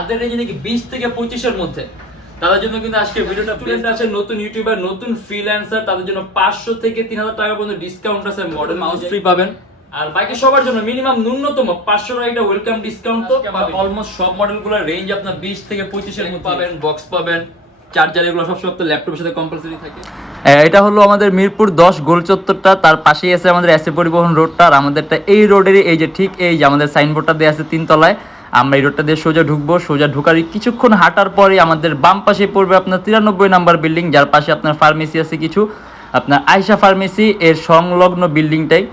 যাদের রেঞ্জ নাকি 20 থেকে 25 এর মধ্যে, তাদের জন্য কিন্তু আজকে ভিডিওটা প্লেস আছে। নতুন ইউটিউবার, নতুন ফ্রিল্যান্সার, তাদের জন্য 500 থেকে 3000 টাকা পর্যন্ত ডিসকাউন্ট আছে, মডেল মাউস ফ্রি পাবেন। আর বাকি সবার জন্য মিনিমাম ন্যূনতম 500 টাকা একটা ওয়েলকাম ডিসকাউন্ট তো পাবেন। অলমোস্ট সব মডেলগুলোর রেঞ্জ আপনার 20 থেকে 25 এর মধ্যে পাবেন। বক্স পাবেন, চার্জার, এগুলো সব আপনার ল্যাপটপের সাথে কম্পালসরি থাকে। এটা হলো আমাদের মিরপুর 10 গোল চত্বরটা, তার পাশেই আছে আমাদের এসএ পরিবহন রোডটা। আর আমাদেরটা এই রোডেরই এই যে ঠিক এই যে আমাদের সাইনবোর্ডটা দেওয়া আছে 3 তলায়। আমরা এই রোডটা দিয়ে সোজা ঢুকবো, সোজা ঢুকার কিছুক্ষণ হাঁটার পরে আমাদের বাম পাশে পড়বে আপনার 93 নাম্বার বিল্ডিং, যার পাশে আপনার ফার্মেসি আছে কিছু, আপনার আয়শা ফার্মেসি এর সংলগ্ন বিল্ডিংটাই।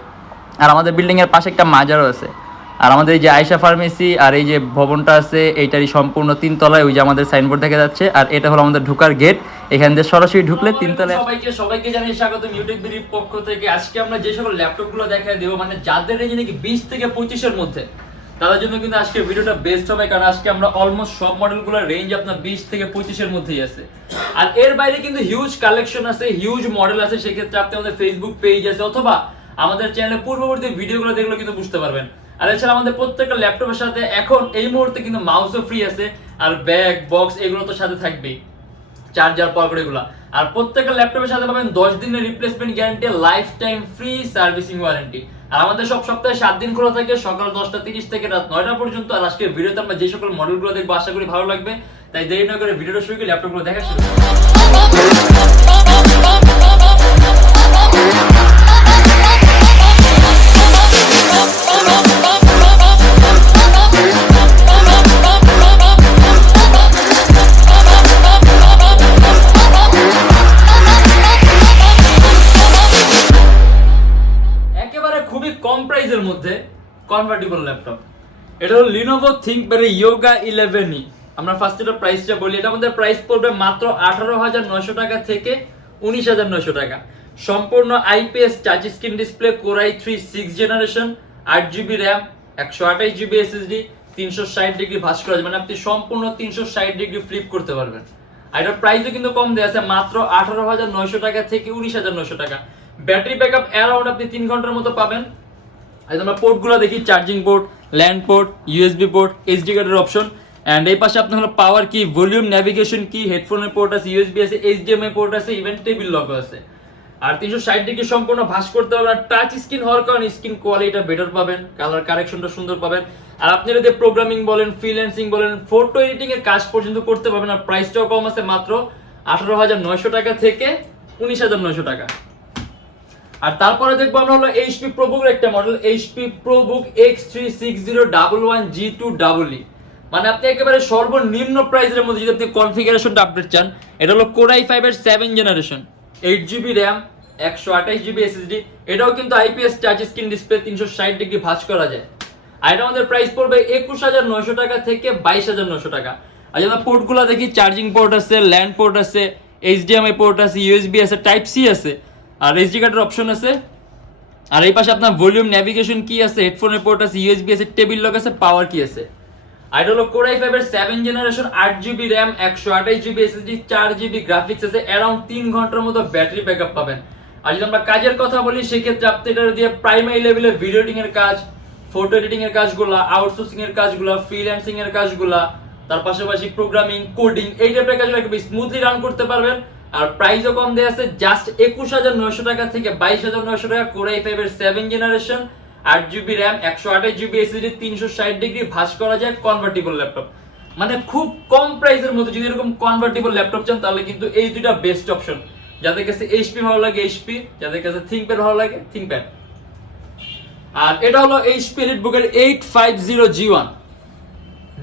আর আমাদের বিল্ডিংয়ের পাশে একটা মাজারও আছে। আর আমাদের এই যে আয়শা ফার্মেসি আর এই যে ভবনটা আছে এইটারই সম্পূর্ণ 3 তলায়, ওই যে আমাদের সাইনবোর্ড দেখা যাচ্ছে। আর এটা হলো আমাদের ঢোকার গেট, এখান দিয়ে সরাসরি ঢুকলে 3 তলায়। সবাইকে জানাই স্বাগতম ইউটিউববিডির পক্ষ থেকে। আজকে আমরা যে সকল ল্যাপটপগুলো দেখায় দেবো, মানে যাদের রেঞ্জ নাকি 20 থেকে 25 এর মধ্যে, তাদের জন্য কিন্তু আজকে ভিডিওটা বেস্ট হবে। কারণ আজকে আমরা অলমোস্ট সব মডেলগুলোর রেঞ্জ আপনার 20 থেকে 25 এর মধ্যেই আছে। আর এর বাইরে কিন্তু হিউজ কালেকশন আছে, হিউজ মডেল আছে। সেক্ষেত্রে আপনি আমাদের ফেসবুক পেজ আছে অথবা আমাদের চ্যানেলে পূর্ববর্তী ভিডিওগুলো দেখলে কিন্তু বুঝতে পারবেন। আর এছাড়া আমাদের প্রত্যেকটা ল্যাপটপের সাথে এখন এই মুহূর্তে কিন্তু মাউসও ফ্রি আছে, আর ব্যাগ, বক্স এগুলো তো সাথে থাকবেই, চার্জার, পাওয়ার এগুলো। আর প্রত্যেকটা ল্যাপটপের সাথে পাবেন 10 দিনের replacement guarantee, life time free servicing warranty. আর আমাদের সব সপ্তাহে 7 দিন খোলা থাকে, সকাল 10টা 30 থেকে রাত 9টা পর্যন্ত। আর আজকের ভিডিওতে আমরা যে সকল মডেলগুলো দেখবো আশা করি ভালো লাগবে, তাই দেরি না করে ভিডিওটা শুরু করে ল্যাপটপগুলো দেখা শুরু করব। কম প্রাইসের মধ্যে কনভার্টেবল ল্যাপটপ, এটা হলো Lenovo ThinkPad Yoga 11e। আমরা ফার্স্ট এটা প্রাইসটা বলি। এটা আমাদের প্রাইস পড়বে মাত্র 18,900 টাকা থেকে 19,900 টাকা। সম্পূর্ণ IPS touch screen display, Core i3 6th generation, 8GB RAM, 128GB SSD, 360 degree ভাঁজ করা যায়, মানে আপনি সম্পূর্ণ 360 ডিগ্রি ফ্লিপ করতে পারবেন। আর এটার প্রাইসও কিন্তু কম দেওয়া আছে, মাত্র 18,900 টাকা থেকে 19,900 টাকা। ব্যাটারি ব্যাকআপ অ্যারাউন্ড আপনি 3 ঘন্টার মতো পাবেন। আর আমরা পোর্টগুলো দেখি, charging port, land port, USB port, HD কার্ডের অপশন। অ্যান্ড এই পাশে আপনার হলো পাওয়ার কি, ভলিউম, নেভিগেশন কি, হেডফোনের পোর্ট আছে, ইউএসবি আছে, এইচডিএমআই পোর্ট আছে, ইভেন টেবিল লকও আছে। আর 360 ডিগ্রি সম্পূর্ণ ভাঁজ করতে পারবেন। টাচ স্ক্রিন হওয়ার কারণে স্ক্রিন কোয়ালিটিটা বেটার পাবেন, কালার কারেকশনটা সুন্দর পাবেন। আর আপনি যদি প্রোগ্রামিং বলেন, ফ্রিল্যান্সিং বলেন, ফটো এডিটিং এর কাজ পর্যন্ত করতে পারবেন। আর প্রাইসটাও কম আছে, মাত্র 18,900 টাকা থেকে 19,900 টাকা। আর তারপরে দেখবো আমরা হলো HP ProBook এর একটা মডেল, HP ProBook X36011G2EE। মানে আপনি একেবারে সর্বনিম্ন প্রাইসের মধ্যে যদি আপনি কনফিগারেশনটা আপডেট চান, এটা হলো Core i5 এর 7th generation, 8GB RAM, 128GB SSD। এটাও কিন্তু IPS touch screen display, 360 degree ভাঁজ করা যায়। আর এটা আমাদের প্রাইস পড়বে 21,900 টাকা থেকে 22,900 টাকা। আর আমরা পোর্টগুলো দেখি, চার্জিং পোর্ট আছে, ল্যান্ড পোর্ট আছে, এইচডিএমআই পোর্ট আছে, ইউএসবি আছে, টাইপ সি আছে, আর এইচডি কার্ডের অপশন আছে। আর এই পাশে আপনার ভলিউম, নেভিগেশন কি আছে, হেডফোনের পোর্ট আছে, ইউএসবি আছে, টেবিল লক আছে, পাওয়ার কি আছে। আর এটা হলো Core i5 এর 7th generation, 8GB RAM, 128GB SSD, 4GB graphics আছে, অ্যারাউন্ড 3 ঘন্টার মতো ব্যাটারি ব্যাকআপ পাবেন। আর যদি আমরা কাজের কথা বলি, সেক্ষেত্রে আপনি এটা দিয়ে প্রাইমারি লেভেলের ভিডিও এডিটিং এর কাজ, ফটো এডিটিং এর কাজগুলো, আউটসোর্সিং এর কাজগুলো, ফ্রিল্যান্সিং এর কাজগুলো, তার পাশাপাশি প্রোগ্রামিং, কোডিং, এই টাইপের কাজগুলো একটু স্মুথলি রান করতে পারবেন। আর প্রাইসও কম দেয়া আছে, জাস্ট 21,900 টাকা থেকে 22,900 টাকা। Core i5 এর 7th generation, 8GB RAM, 128GB SSD, 360 degree ভাঁজ করা যায়, কনভার্টেবল ল্যাপটপ। মানে খুব কম প্রাইসের মধ্যে যদি এরকম কনভার্টেবল ল্যাপটপ চান, তাহলে কিন্তু এই দুইটা বেস্ট অপশন। যাদের কাছে HP ভালো লাগে HP, যাদের কাছে ThinkPad ভালো লাগে ThinkPad। আর এটা হলো HP EliteBook এর 850G1।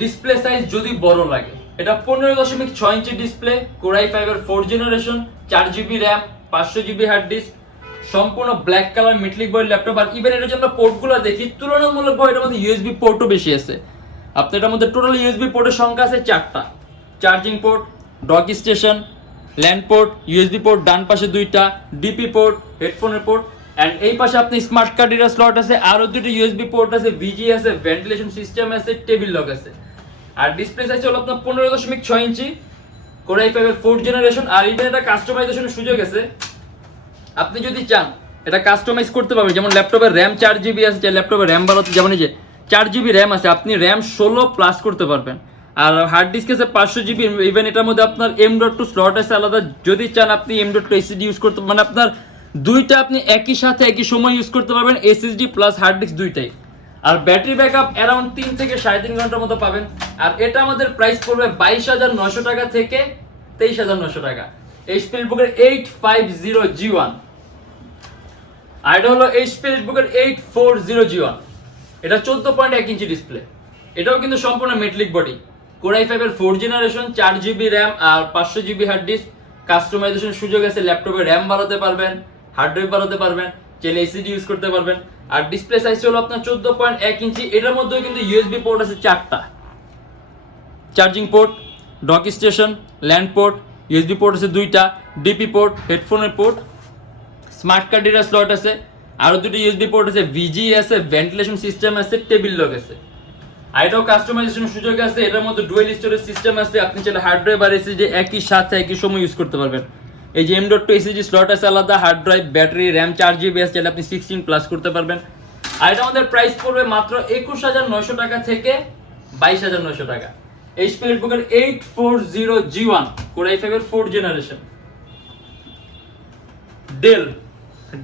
ডিসপ্লে সাইজ যদি বড় লাগে, এটা 15.6 ইঞ্চি ডিসপ্লে, Core i5 এর 4th generation, 4GB RAM, 500GB hard disk, সম্পূর্ণ black colour metallic body laptop. আর ইভেন এটার জন্য পোর্টগুলো দেখি, তুলনামূলকভাবে এটার মধ্যে ইউএসবি পোর্টও বেশি আছে। আপনার এটার মধ্যে টোটাল ইউএসবি পোর্টের সংখ্যা আছে 4টা। Charging port, dock station, land port, USB port ডান পাশে 2টা, ডিপি পোর্ট, হেডফোনের পোর্ট। এন্ড এই পাশে আপনি স্মার্ট কার্ড রিডার স্লট আছে, আরো 2টি ইউএসবি পোর্ট আছে, ভিজি আছে, ভেন্টিলেশন সিস্টেম আছে, টেবিল লক আছে। আর ডিসপ্লে সাইজ হলো আপনার 15.6 ইঞ্চি, Core i5 এর 4th জেনারেশন। আর ইভেন এটা কাস্টমাইজেশনের সুযোগ আছে, আপনি যদি চান এটা কাস্টমাইজ করতে পারবেন। যেমন ল্যাপটপের RAM 4GB আছে, ল্যাপটপের RAM বাড়াতে, যেমন এই যে 4GB RAM আছে, আপনি RAM 16 প্লাস করতে পারবেন। আর হার্ড ডিস্ক আছে 500 GB, ইভেন এটার মধ্যে আপনার M.2 স্লট আছে আলাদা। যদি চান আপনি M.2 এসএসডি ইউজ করতে, মানে আপনার দুইটা আপনি একই সাথে একই সময় ইউজ করতে পারবেন, এসএসডি প্লাস হার্ড ডিস্ক দুইটাই। আর ব্যাটারি ব্যাকআপ অ্যারাউন্ড 3 থেকে 3.5 ঘন্টার মতো পাবেন। আর এটা আমাদের প্রাইস পড়বে 22,900 টাকা থেকে 23,900 টাকা। এইচপি এলিটবুকের 850G1, আর এটা হলো এইচপি এলিটবুকের 840G1। এটা 14.1 ইঞ্চি ডিসপ্লে, এটাও কিন্তু সম্পূর্ণ মেটালিক বডি, কোর i5 এর 4 জেনারেশন, 4GB র্যাম আর 500GB হার্ড ডিস্ক। কাস্টমাইজেশনের সুযোগ আছে, ল্যাপটপে র্যাম বাড়াতে পারবেন, হার্ড ড্রাইভ বাড়াতে পারবেন, চাইলে এসএসডি ইউজ করতে পারবেন। আর ডিসপ্লে সাইজ হলো আপনার 14.1 ইঞ্চি। এটার মধ্যেও কিন্তু ইউএসবি পোর্ট আছে 4টা, charging port, dock station, land port, USB port আছে 2টা, ডিপি পোর্ট, হেডফোনের port, smart card reader slot আছে, আরো 2টি ইউএসবি পোর্ট আছে, ভিজি আছে, ভেন্টিলেশন সিস্টেম আছে, টেবিল লক আছে। আর এটাও কাস্টমাইজেশনের সুযোগ আছে। এটার মধ্যে ডুয়েল স্টোরেজ সিস্টেম আছে, আপনি চাইলে হার্ড ড্রাইভ আর এসএসডি একই সাথে একই সময় ইউজ করতে পারবেন। এই যে M.2 এসএসডি স্লট আছে আলাদা, hard drive, battery, RAM 4GB আছে, চাইলে আপনি 16 প্লাস করতে পারবেন। আর এটা আমাদের প্রাইস পড়বে মাত্র 21,900 টাকা থেকে 22,900 টাকা। এইচপি এলিটবুকের 840G1, কোর i5 এর 4 জেনারেশন।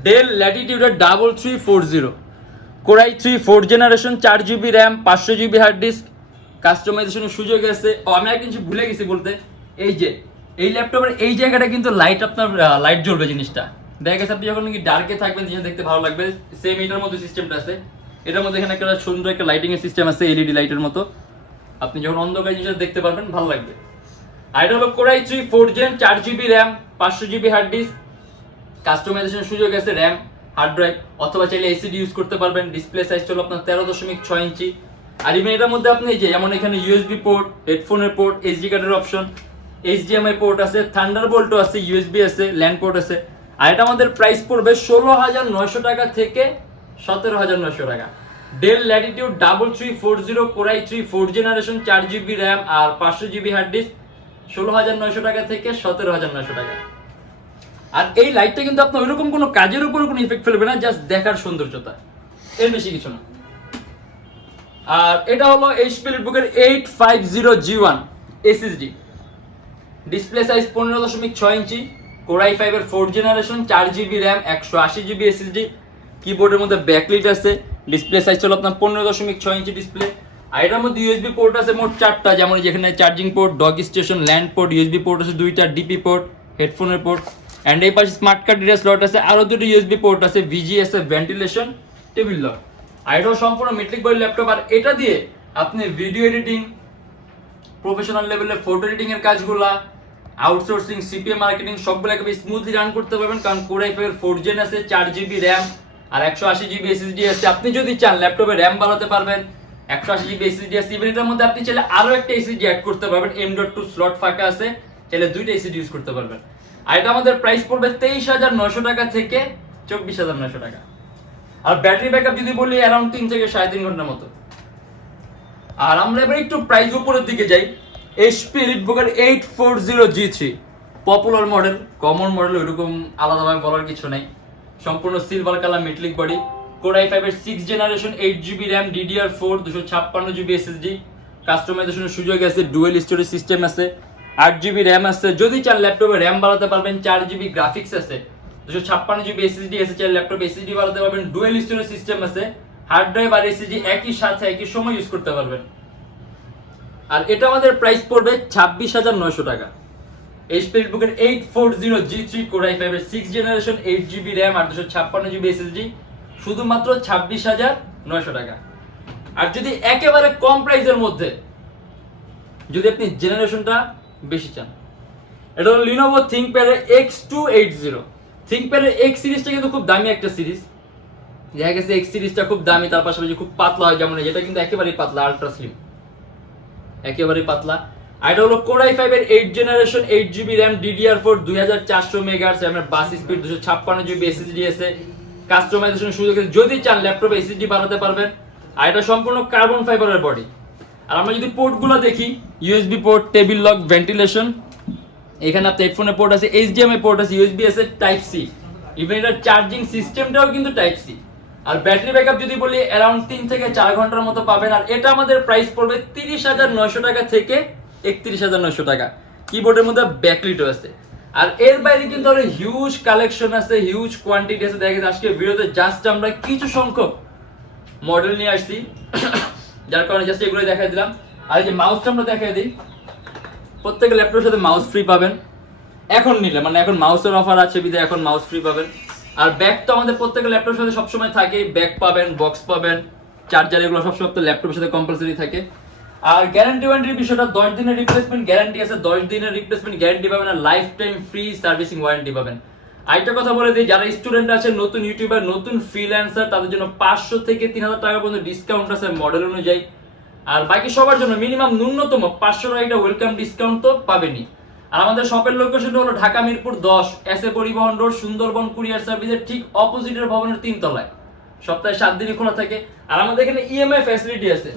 ডেল ল্যাটিটিউডের 3340, core i3 4 generation, 4GB RAM, 500GB hard disk. কাস্টমাইজেশনের সুযোগ আছে। আমি একটা কিছু ভুলে গেছি বলতে, এই যে এই ল্যাপটপের এই জায়গাটা কিন্তু লাইট, আপনার লাইট জ্বলবে জিনিসটা। দেখা গেছে আপনি যখন নাকি ডার্কে থাকবেন, জিনিস দেখতে ভালো লাগবে। সেম এটার মধ্যে সিস্টেমটা আছে, এটার মধ্যে এখানে একটা সুন্দর একটা লাইটিং এর সিস্টেম আছে, এলইডি লাইটের মতো। আপনি যখন অন্ধকার জিনিসটা দেখতে পারবেন, ভালো লাগবে। আর এটা হলো core i3 4 gen, 4GB RAM, 500GB hard disk. কাস্টমাইজেশনের সুযোগ আছে, র্যাম, হার্ড ড্রাইভ, অথবা চাইলে এসএসডি ইউজ করতে পারবেন। ডিসপ্লে সাইজ হলো আপনার 13.6 ইঞ্চি। আর ইভেন এটার মধ্যে আপনি যেমন এখানে ইউএসবি পোর্ট, হেডফোনের পোর্ট, এইচডি কার্ডের অপশন, এইচডিএমআই পোর্ট আছে, থান্ডারবোল্টও আছে, ইউএসবি আছে, ল্যান্ড পোর্ট আছে। আর এটা আমাদের প্রাইস পড়বে 16,900 টাকা থেকে 17,900 টাকা। Dell Latitude 3340, core i3 4 generation, 4GB RAM আর 500GB হার্ড ডিস্ক, 16,900 টাকা থেকে 17,900 টাকা। আর এই লাইটটা কিন্তু আপনার ওইরকম কোনো কাজের উপর কোনো ইফেক্ট ফেলবে না, জাস্ট দেখার সৌন্দর্যতা, এর বেশি কিছু না। আর এটা হলো এইচপি এলিটবুকের 850G1 SSD, display size 15.6 inch, core i5 এর 4 generation, 4GB RAM, 128GB SSD. কিবোর্ডের মধ্যে ব্যাকলাইট আছে, ডিসপ্লে সাইজ হলো আপনার 15.6 ইঞ্চি ডিসপ্লে। আর এটার মধ্যে ইউএসবি পোর্ট আছে মোট 4টা, যেমন যেখানে charging port, dock station, land port, USB port আছে 2টা, ডিপি পোর্ট, হেডফোনের পোর্ট। অ্যান্ড এই পাশে স্মার্ট কার্ড রিডার স্লট আছে, আরো 2টি ইউএসবি পোর্ট আছে, ভিজি আছে, ভেন্টিলেশন, টেবিল লক। আর এটাও সম্পূর্ণ মেটালিক বডি ল্যাপটপ। আর এটা দিয়ে আপনি ভিডিও এডিটিং, প্রফেশনাল লেভেলের ফটো এডিটিং এর কাজগুলা, আউটসোর্সিং, সিপিএ মার্কেটিং সবগুলো একেবারে স্মুথলি রান করতে পারবেন, কারণ কোর i5 এর 4 জেন আছে, 4GB র্যাম আর 180GB এসএসডি আছে। আপনি যদি চান ল্যাপটপে র্যাম বাড়াতে পারবেন, 180GB এসএসডি আছে। ইভেন এটার মধ্যে আপনি চাইলে আরো একটা এসএসডি অ্যাড করতে পারবেন, M.2 স্লট ফাঁকা আছে, চাইলে 2টা এসএসডি ইউজ করতে পারবেন। আর এটা আমাদের প্রাইস পড়বে 23,900 টাকা থেকে 24,900 টাকা। আর ব্যাটারি ব্যাকআপ যদি বলি অ্যারাউন্ড 3 থেকে 3.5 ঘন্টার মতো। আর আমরা এবার একটু প্রাইস উপরের দিকে যাই। এইচপি এলিটবুকের 840G3, popular model, common model, ওইরকম আলাদাভাবে বলার কিছু নাই। সম্পূর্ণ silver colour metallic body, core i5 এর 6 generation, 8GB RAM, DDR4, 256GB SSD. কাস্টমাইজেশনের সুযোগ আছে, ডুয়েল স্টোরেজ সিস্টেম আছে, 8GB র্যাম আছে। যদি চান ল্যাপটপে র্যাম বাড়াতে পারবেন, 4GB গ্রাফিক্স আছে, 256GB এসএসডি আছে, চাইলে ল্যাপটপে এসএসডি বাড়াতে পারবেন, ডুয়েল স্টোরেজ সিস্টেম আছে, হার্ড ড্রাইভ আর এসএসডি একই সাথে একই সময় ইউজ করতে পারবেন। আর এটা আমাদের প্রাইস পড়বে 26,900 টাকা। এইচপি এলিটবুকের 840G3, কোর i5 এর 6 জেনারেশন, 8GB র্যাম আর 256GB এসএসডি, শুধুমাত্র 26,900 টাকা। আর যদি একেবারে কম প্রাইসের মধ্যে যদি আপনি জেনারেশনটা বেশি চান, এটা হলো লিনোভো থিংকপ্যাড X280। থিংকপ্যাডের X সিরিজটা কিন্তু খুব দামি একটা সিরিজ, দেখা গেছে X সিরিজটা খুব দামি, তার পাশাপাশি খুব পাতলা হয়, যেমন যেটা কিন্তু একেবারেই পাতলা, আলট্রা স্লিম, একেবারেই পাতলা। আর এটা হলো কোর i5 এর 8 generation, 8GB RAM, DDR4, 2400 megahertz, র্যামের বাস স্পিড, 256GB এসএসডি আছে। কাস্টমাইজেশন সুযোগ আছে, যদি চান ল্যাপটপে এসএসডি বাড়াতে পারবেন। আর এটা সম্পূর্ণ কার্বন ফাইবারের বডি। আর আমরা যদি পোর্টগুলো দেখি, USB port, table lock, ventilation, এখানে আপনার হেডফোনের পোর্ট আছে, এইচডিএমআই পোর্ট আছে, ইউএসবি আছে, টাইপ সি। ইভেন এটার চার্জিং সিস্টেমটাও কিন্তু টাইপ সি। আর ব্যাটারি ব্যাকআপ যদি বলি অ্যারাউন্ড 3 থেকে 4 ঘন্টার মতো পাবেন। আর এটা আমাদের প্রাইস পড়বে 30,900 টাকা থেকে 31,900 টাকা। কিবোর্ডের মধ্যে ব্যাকলিটও আছে। আর এর বাইরে কিন্তু আরো হিউজ কালেকশন আছে, হিউজ কোয়ান্টিটি আছে। দেখেন আজকে ভিডিওতে জাস্ট আমরা কিছু সংখ্যক মডেল নিয়ে আসছি, যার কারণে জাস্ট এগুলো দেখাই দিলাম। আর এই যে মাউসটা আমরা দেখাই দিই, প্রত্যেক ল্যাপটপের সাথে মাউস ফ্রি পাবেন এখন নিলে, মানে এখন মাউসের অফার আছে বিধায় এখন মাউস ফ্রি পাবেন। আর ব্যাগ তো আমাদের প্রত্যেকের ল্যাপটপের সাথে সবসময় থাকে, ব্যাগ পাবেন, বক্স পাবেন, চার্জার, এগুলো সবসময় তো ল্যাপটপের সাথে কম্পালসরি থাকে। আর গ্যারান্টি ওয়ারেন্টির বিষয়টা 10 দিনের রিপ্লেসমেন্ট গ্যারান্টি আছে, 10 দিনের রিপ্লেসমেন্ট গ্যারান্টি পাবেন, আর life time free servicing warranty পাবেন। আরেকটা কথা বলে দিই, যারা স্টুডেন্ট আছে, নতুন ইউটিউবার, নতুন ফ্রিল্যান্সার, তাদের জন্য 500 থেকে 3000 টাকা পর্যন্ত ডিসকাউন্ট আছে মডেল অনুযায়ী। আর বাকি সবার জন্য মিনিমাম ন্যূনতম 500 টাকা একটা ওয়েলকাম ডিসকাউন্ট তো পাবেনই। আর আমাদের শপের লোকেশনটা হলো ঢাকা মিরপুর 10 এস এ পরিবহন রোড, সুন্দরবন কুরিয়ার সার্ভিসের ঠিক অপোজিটের ভবনের 3 তলায়। সপ্তাহে 7 দিনই খোলা থাকে। আর আমাদের এখানে ইএমআই ফ্যাসিলিটি আছে।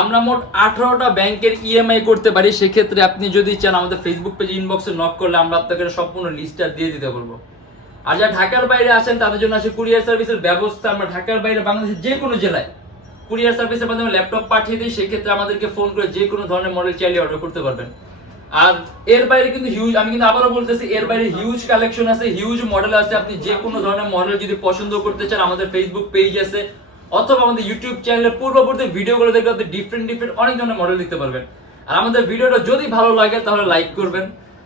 আমরা মোট 18টা ব্যাংকের ইএমআই করতে পারি। সেক্ষেত্রে আপনি যদি চান আমাদের ফেসবুক পেজে ইনবক্সে নক করলে আমরা আপনাকে সম্পূর্ণ লিস্টটা দিয়ে দিতে পারবো। আর যারা ঢাকার বাইরে আছেন তাদের জন্য আছে কুরিয়ার সার্ভিসের ব্যবস্থা। আমরা ঢাকার বাইরে বাংলাদেশের যে কোনো জেলায় কুরিয়ার সার্ভিসের মাধ্যমে ল্যাপটপ পাঠিয়ে দিই। সেক্ষেত্রে আমাদেরকে ফোন করে যে কোনো ধরনের মডেল চাইলে অর্ডার করতে পারবেন। আর এর বাইরে কিন্তু হিউজ, আমি কিন্তু আবারও বলতেছি, এর বাইরে হিউজ কালেকশন আছে, হিউজ মডেল আছে। আপনি যে কোনো ধরনের মডেল যদি পছন্দ করতে চান, আমাদের ফেসবুক পেজ আছে অথবা আমাদের ইউটিউব চ্যানেলে পূর্ববর্তী ভিডিওগুলো দেখলে আপনি ডিফারেন্ট অনেক ধরনের মডেল দেখতে পারবেন। আর আমাদের ভিডিওটা যদি ভালো লাগে তাহলে লাইক করবেন।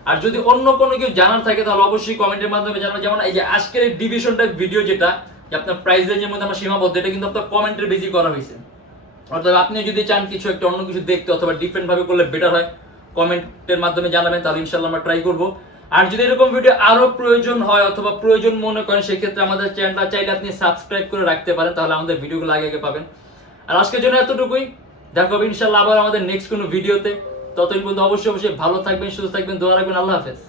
আর যদি অন্য কোনো কিছু জানার থাকে তাহলে অবশ্যই কমেন্টের মাধ্যমে জানাবেন। যেমন এই যে আজকের এই ডিভিশন টাইপ ভিডিও, যেটা যে আপনার প্রাইস রেঞ্জের মধ্যে আমরা সীমাবদ্ধ, এটা কিন্তু আপনার কমেন্টের বেশি করা হয়েছে। অর্থাৎ আপনি যদি চান কিছু একটা অন্য কিছু দেখতে অথবা ডিফারেন্ট ভাবে করলে বেটার হয়, কমেন্টের মাধ্যমে জানাবেন, তাহলে ইনশাআল্লাহ আমরা ট্রাই করব। আর যদি এরকম ভিডিও আরো প্রয়োজন হয় অথবা প্রয়োজন মনে করেন, সেক্ষেত্রে আমাদের চ্যানেলটা চাইলে আপনি সাবস্ক্রাইব করে রাখতে পারেন, তাহলে আমাদের ভিডিওগুলো আগে আগে পাবেন। আর আজকের জন্য এতটুকুই, দেখা হবে ইনশাআল্লাহ আবার আমাদের নেক্সট কোনো ভিডিওতে। ততদিন পর্যন্ত অবশ্যই ভালো থাকবেন, সুস্থ থাকবেন, দোয়া রাখবেন। আল্লাহ হাফেজ।